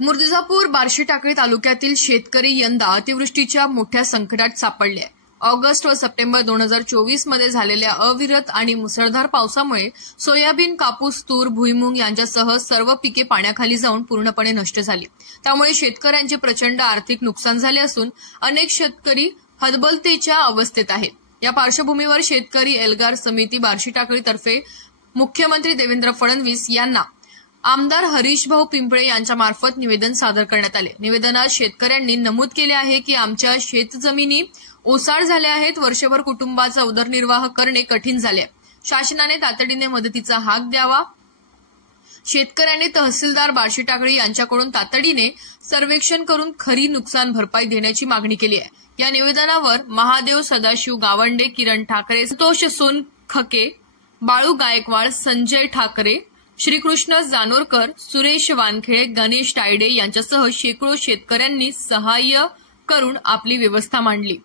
मूर्तिजापूर बार्शी टाकळी तालुक्यातील शेतकरी यंदा अतिवृष्टीच्या मोठ्या संकटात सापडले आहे। ऑगस्ट व सप्टेंबर 2024 मध्ये झालेल्या अविरत आणि मुसळधार पावसामुळे सोयाबीन, कापूस, तूर, भुईमूग यांच्यासह सर्व पिके पाण्याखाली जाऊन पूर्णपणे नष्ट झाली। त्यामुळे शेतकऱ्यांचे प्रचंड आर्थिक नुकसान झाले असून अनेक शेतकरी हतबलतेच्या अवस्थेत आहेत। या पार्श्वभूमीवर शेतकरी एल्गार समिती बार्शी टाकळी तर्फे मुख्यमंत्री देवेंद्र फडणवीस यांना आमदार हरीश भाऊ पिंपळे यांच्या मार्फत निवेदन सादर करण्यात आले। निवेदनात शेतकऱ्यांनी नमूद केले आहे की आमच्या शेतजमिनी ओसाड झाल्या आहेत। वर्षभर कुटुंबाचा उदरनिर्वाह करणे कठीण झाले आहे। शासनाने तातडीने मदतीचा हाक द्यावा। शेतकऱ्यांनी तहसीलदार बार्शी टाकळी यांच्याकडून तातडीने सर्वेक्षण करून खरी नुकसान भरपाई देण्याची मागणी केली आहे। या निवेदनावर महादेव सदाशिव गावंडे, किरण ठाकरे, संतोष सोनखके, बाळू गायकवाड, संजय ठाकरे, श्रीकृष्ण जानोरकर, सुरेश वानखेडे, गणेश तायडे यांच्यासह शेकडो शेतकऱ्यांनी सहाय्य करून आपली व्यवस्था मांडली।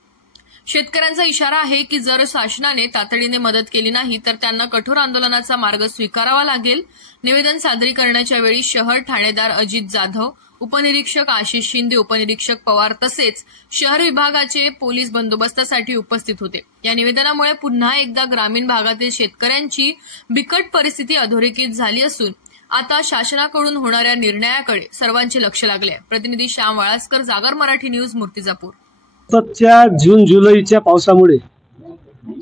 शेतकऱ्यांचा इशारा आहे की जर शासनाने तातडीने मदत केली नाही तर त्यांना कठोर आंदोलनाचा मार्ग स्वीकारावा लागेल। निवेदन सादरीकरणाच्या वेळी शहर ठाणेदार अजित जाधव, उपनिरीक्षक आशिष शिंदे, उपनिरीक्षक पवार तसेच शहर विभागाचे पोलीस बंदोबस्तासाठी उपस्थित होते। या निवेदनामुळे पुन्हा एकदा ग्रामीण भागातील शेतकऱ्यांची बिकट परिस्थिती अधोरेखित झाली असून आता शासनाकडून होणाऱ्या निर्णयाकडे सर्वांचे लक्ष लागले आहे। प्रतिनिधी श्याम वाळासकर, जागर मराठी न्यूज, मूर्तिजापूर। सततच्या जून-जुलैच्या पावसामुळे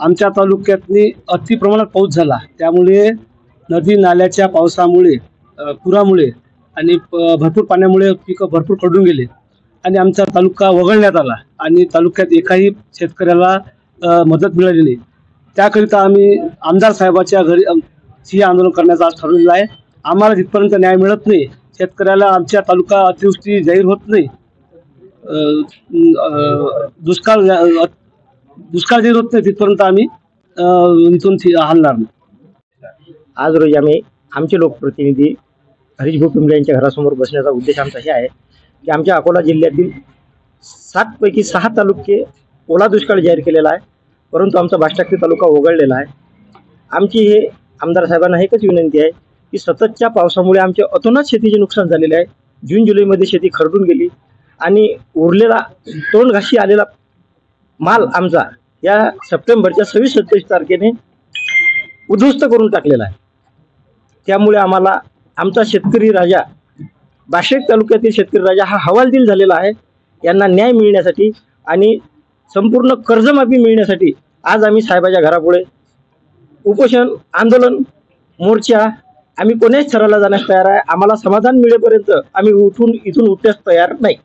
आमच्या तालुक्यातनी अति प्रमाणात पाऊस झाला। त्यामुळे नदी नाल्याच्या पावसामुळे, पुरामुळे आणि भरपूर पाण्यामुळे पिकं भरपूर खडून गेले आणि आमचा तालुका वगळण्यात आला आणि तालुक्यात एकाही शेतकऱ्याला मदत मिळाली नाही। त्याकरिता आम्ही आमदार साहेबाच्या घरी आंदोलन करण्याचं आज ठरवलेलं आहे। आम्हाला जिथपर्यंत न्याय मिळत नाही, शेतकऱ्याला आमच्या तालुका अतिवृष्टी जाहीर होत नाही, दुष्काळ जाहीर होत नाही, तिथपर्यंत आम्ही इथून हलणार नाही। आज रोजी आम्ही आमचे लोकप्रतिनिधी हरीश भाऊ पिंपळे यांच्या घरासमोर बसण्याचा उद्देश आमचा हे आहे की आमच्या अकोला जिल्ह्यातील 7 पैकी 6 तालुके ओला दुष्काळ जाहीर केलेला आहे, परंतु आमचा बार्शी तालुका वगळलेला आहे। आमची हे आमदार साहेबांना एकच विनंती आहे की सततच्या पावसामुळे आमच्या अतोनात शेतीचे नुकसान झालेले आहे। जून-जुलैमध्ये शेती खरडून गेली आणि उरलेला तोंड घाशी आलेला माल आमचा या सप्टेंबरच्या 26-27 तारखेने उद्ध्वस्त करून टाकलेला आहे। त्यामुळे आम्हाला आमचा शेतकरी राजा, बार्शी तालुक्यातील शेतकरी राजा हा हवालदिल झालेला आहे। यांना न्याय मिळण्यासाठी आणि संपूर्ण कर्जमाफी मिळण्यासाठी आज आम्ही साहेबाच्या घरापुढे उपोषण, आंदोलन, मोर्चा आम्ही कोण्याच स्तराला जाण्यास तयार आहे। आम्हाला समाधान मिळेपर्यंत आम्ही इथून उठण्यास तयार नाही।